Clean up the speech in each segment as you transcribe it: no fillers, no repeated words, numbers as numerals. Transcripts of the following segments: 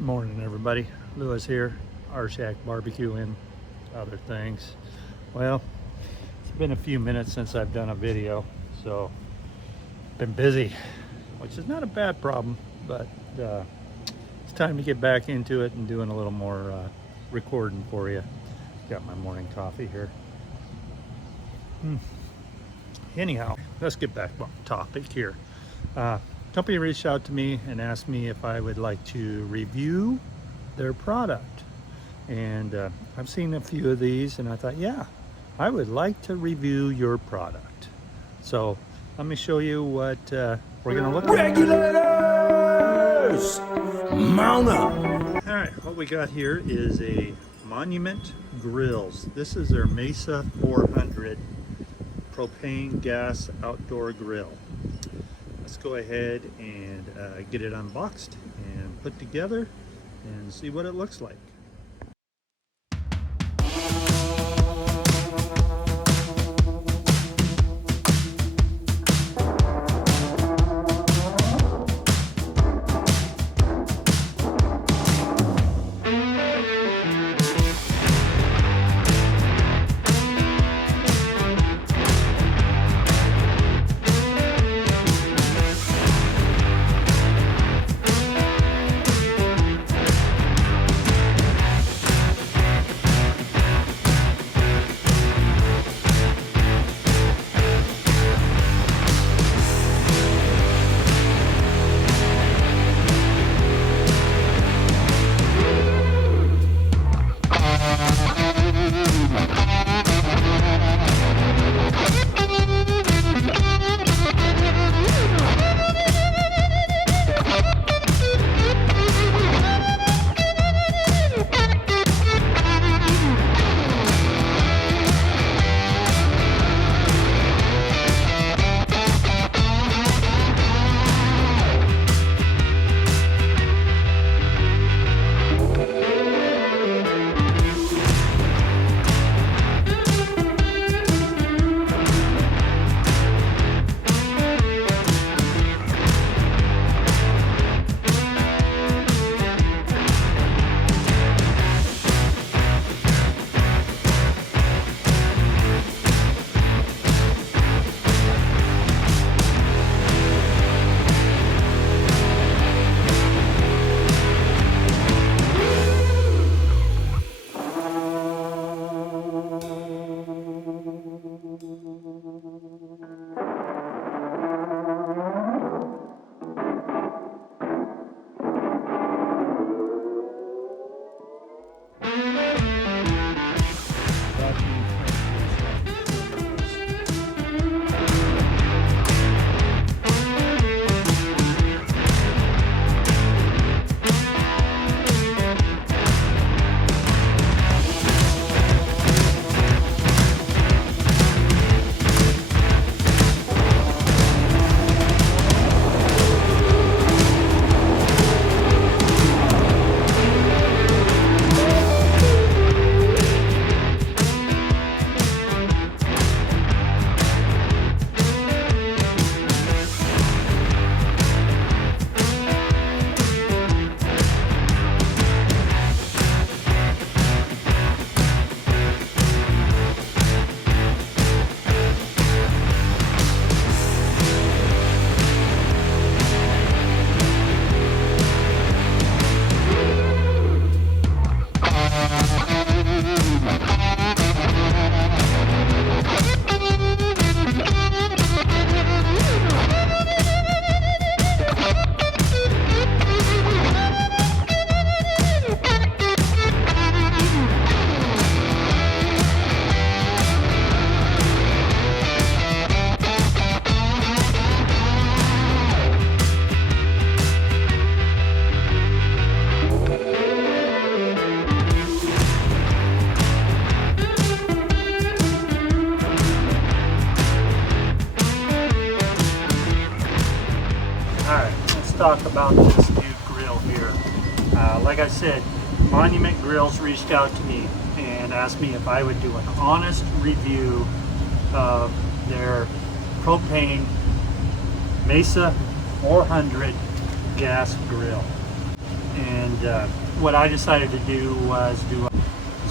Morning, everybody. Lewis here, Rshackbbq and other things. Well, it's been a few minutes since I've done a video, so been busy, which is not a bad problem, but it's time to get back into it and doing a little more recording for you. Got my morning coffee here. Anyhow, let's get back on topic here. Company reached out to me and asked me if I would like to review their product, and I've seen a few of these and I thought, yeah, I would like to review your product. So let me show you what we're gonna look at. Regulators, mount up. All right, what we got here is a Monument Grills. This is their Mesa 400 propane gas outdoor grill. Let's go ahead and get it unboxed and put together and see what it looks like. Talk about this new grill here. Like I said, Monument Grills reached out to me and asked me if I would do an honest review of their propane Mesa 400 gas grill. And what I decided to do was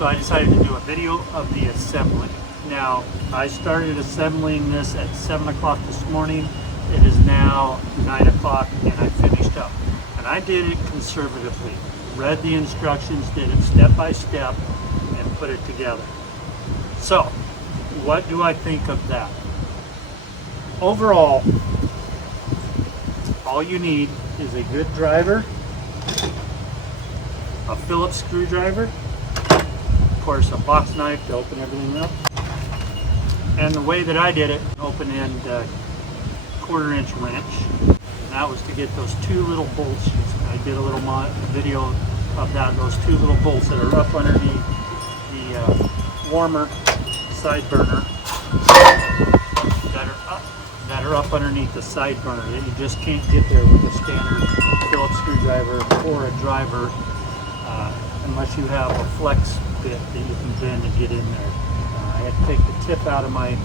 I decided to do a video of the assembly. Now, I started assembling this at 7 o'clock this morning. It is now 9 o'clock and I finished up. And I did it conservatively. Read the instructions, did it step by step, and put it together. So, what do I think of that? Overall, all you need is a good driver, a Phillips screwdriver, of course a box knife to open everything up, and the way that I did it, open end 1/4-inch wrench. And that was to get those two little bolts. I did a little video of that, those two little bolts that are up underneath the warmer side burner, that are up underneath the side burner that you just can't get there with a standard Phillips screwdriver or a driver unless you have a flex bit that you can bend and get in there. I had to take the tip out of my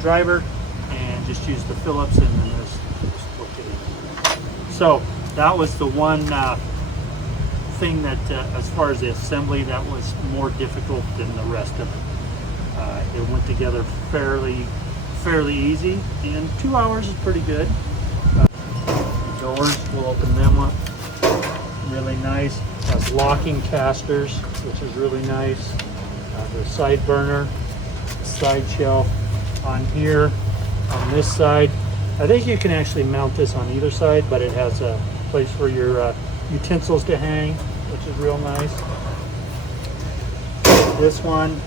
driver and just use the Phillips and then just hook it in. So that was the one thing that as far as the assembly, that was more difficult than the rest of it. It went together fairly easy, and 2 hours is pretty good. Doors, we'll open them up. Really nice. Has locking casters, which is really nice. The side burner, side shelf on here, on this side. I think you can actually mount this on either side, but it has a place for your utensils to hang, which is real nice. This one,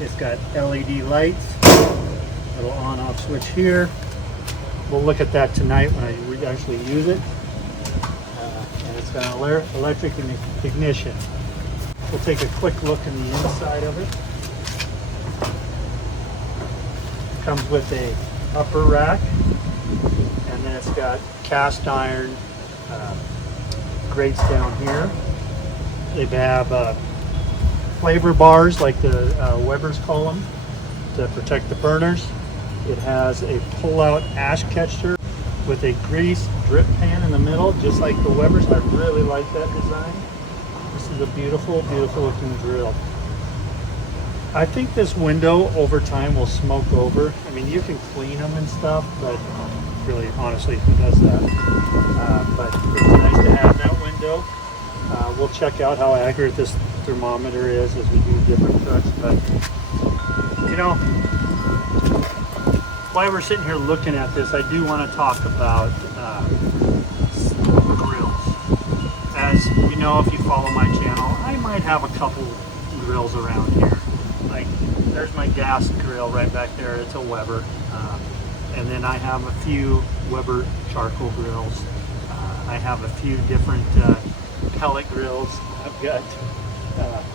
it's got LED lights, little on-off switch here. We'll look at that tonight when I actually use it. And it's got an electric ignition. We'll take a quick look in the inside of it. It comes with a upper rack, and then it's got cast iron grates down here. They have flavor bars like the Weber's call them to protect the burners. It has a pull-out ash catcher with a grease drip pan in the middle, just like the Weber's. I really like that design. This is a beautiful looking drill. I think this window over time will smoke over. I mean, you can clean them and stuff, but really, honestly, who does that? But it's nice to have that window. We'll check out how accurate this thermometer is as we do different trucks, but you know, while we're sitting here looking at this, I do want to talk about grills. As you know, if you follow my channel, I might have a couple grills around here. Like, there's my gas grill right back there. It's a Weber. And then I have a few Weber charcoal grills. I have a few different pellet grills. I've got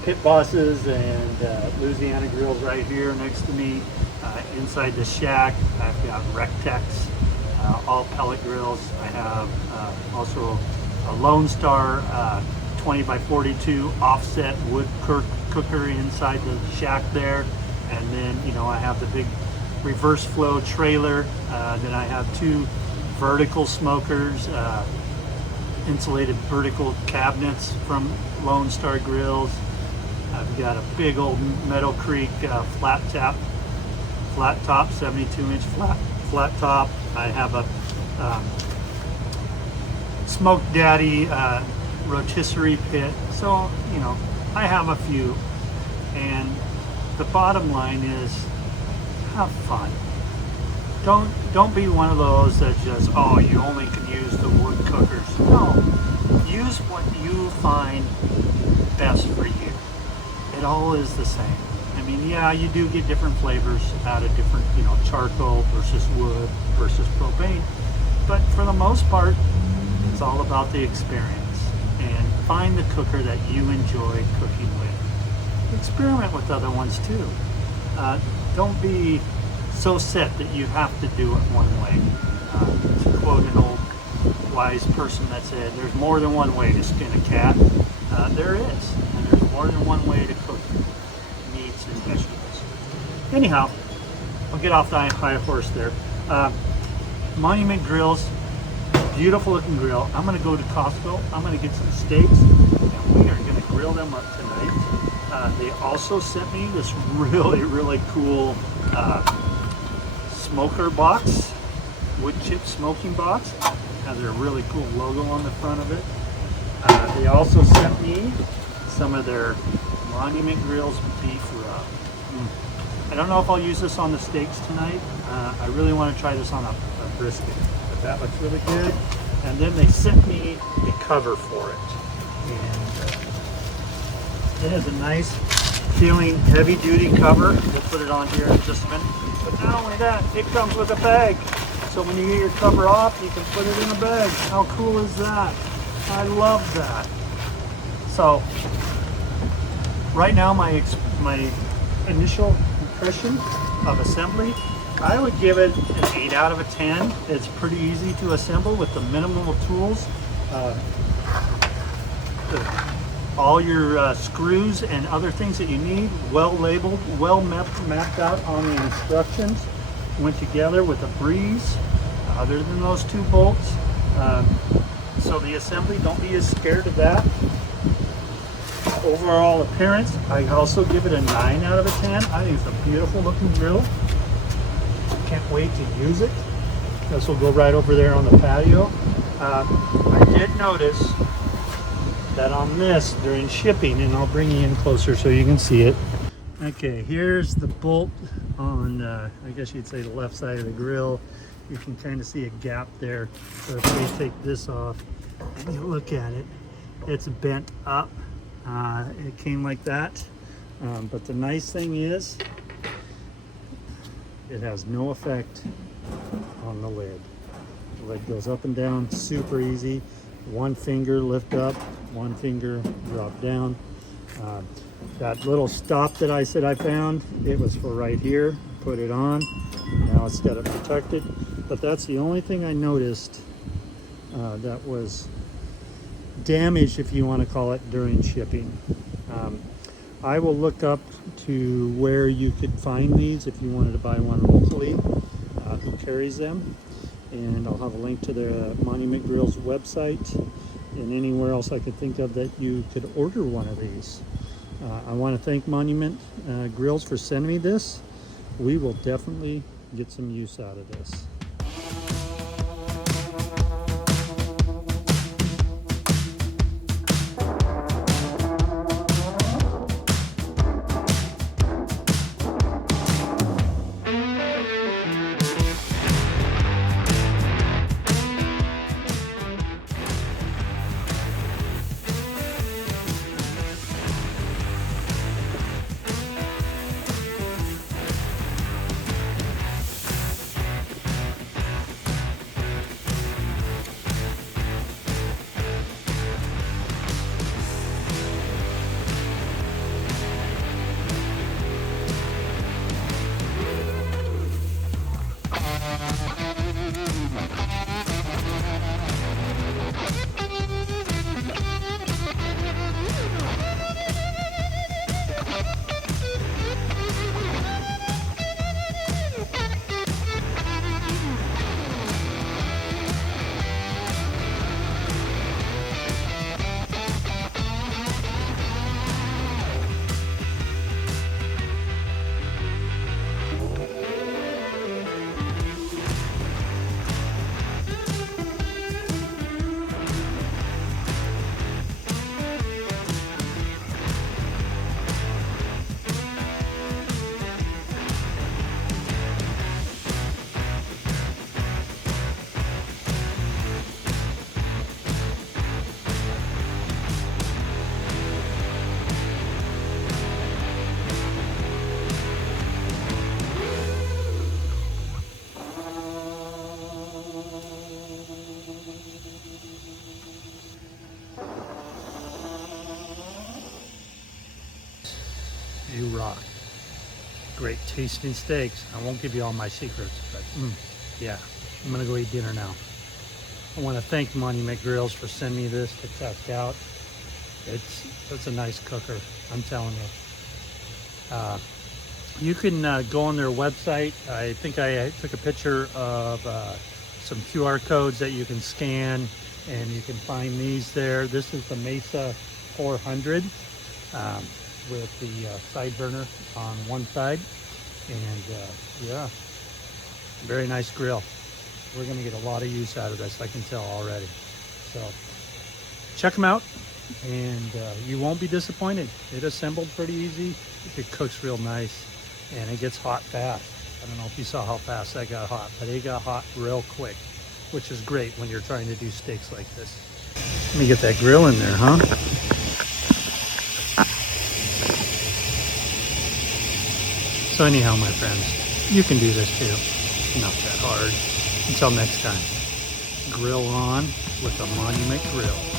Pit Bosses and Louisiana grills right here next to me. Inside the shack, I've got Rshackbbq, all pellet grills. I have also a Lone Star 20 by 42 offset wood cooker inside the shack there. And then, you know, I have the big reverse flow trailer. Then I have two vertical smokers, insulated vertical cabinets from Lone Star grills. I've got a big old Meadow Creek flat top 72-inch flat top. I have a Smoke Daddy rotisserie pit. So, you know, I have a few, and the bottom line is have fun. Don't be one of those that just, oh, you only can use the wood cookers. No, use what you find best for you. It all is the same. I mean, yeah, you do get different flavors out of different, you know, charcoal versus wood versus propane, but for the most part, it's all about the experience. And find the cooker that you enjoy cooking with. Experiment with other ones too. Don't be so set that you have to do it one way. To quote an old wise person that said, there's more than one way to skin a cat. There is, and there's more than one way to cook meats and vegetables. Anyhow, I'll get off the high horse there. Monument grills, beautiful looking grill. I'm gonna go to Costco. I'm gonna get some steaks, and we are gonna grill them up tonight. They also sent me this really cool smoker box, wood chip smoking box. Has a really cool logo on the front of it. They also sent me some of their Monument Grills beef rub. I don't know if I'll use this on the steaks tonight. I really want to try this on a brisket, but that looks really good. And then they sent me the cover for it. And it has a nice feeling heavy duty cover. We'll put it on here in just a minute. But not only that, it comes with a bag. So when you get your cover off, you can put it in a bag. How cool is that? I love that. So right now my initial impression of assembly, I would give it an 8 out of a 10. It's pretty easy to assemble with the minimal tools. All your screws and other things that you need, well labeled, well mapped out on the instructions. Went together with a breeze, other than those 2 bolts. So the assembly, don't be as scared of that. Overall appearance, I also give it a 9 out of a 10. I think it's a beautiful looking grill. Can't wait to use it. This will go right over there on the patio. I did notice that on this during shipping, and I'll bring you in closer so you can see it. Okay, here's the bolt on, I guess you'd say the left side of the grill. You can kind of see a gap there. So if we take this off and you look at it, it's bent up. It came like that. But the nice thing is, it has no effect on the lid. The lid goes up and down super easy. One finger lift up, one finger drop down. That little stop that I said I found, it was for right here. Put it on. Now it's got it protected. But that's the only thing I noticed that was damaged, if you want to call it, during shipping. I will look up to where you could find these if you wanted to buy one locally, who carries them. And I'll have a link to the Monument Grills website and anywhere else I could think of that you could order one of these. I want to thank Monument Grills for sending me this. We will definitely get some use out of this. You rock. Great tasting steaks. I won't give you all my secrets, but yeah, I'm gonna go eat dinner now. I want to thank Monument Grills for sending me this to test out. It's a nice cooker, I'm telling you. You can go on their website. I think I took a picture of some QR codes that you can scan, and you can find these there. This is the Mesa 400 with the side burner on one side, and yeah, very nice grill. We're gonna get a lot of use out of this, I can tell already. So check them out, and you won't be disappointed. It assembled pretty easy. It cooks real nice, and it gets hot fast. I don't know if you saw how fast that got hot, but it got hot real quick, which is great when you're trying to do steaks like this. Let me get that grill in there, huh? So anyhow, my friends, you can do this too. It's not that hard. Until next time, grill on with a Monument Grill.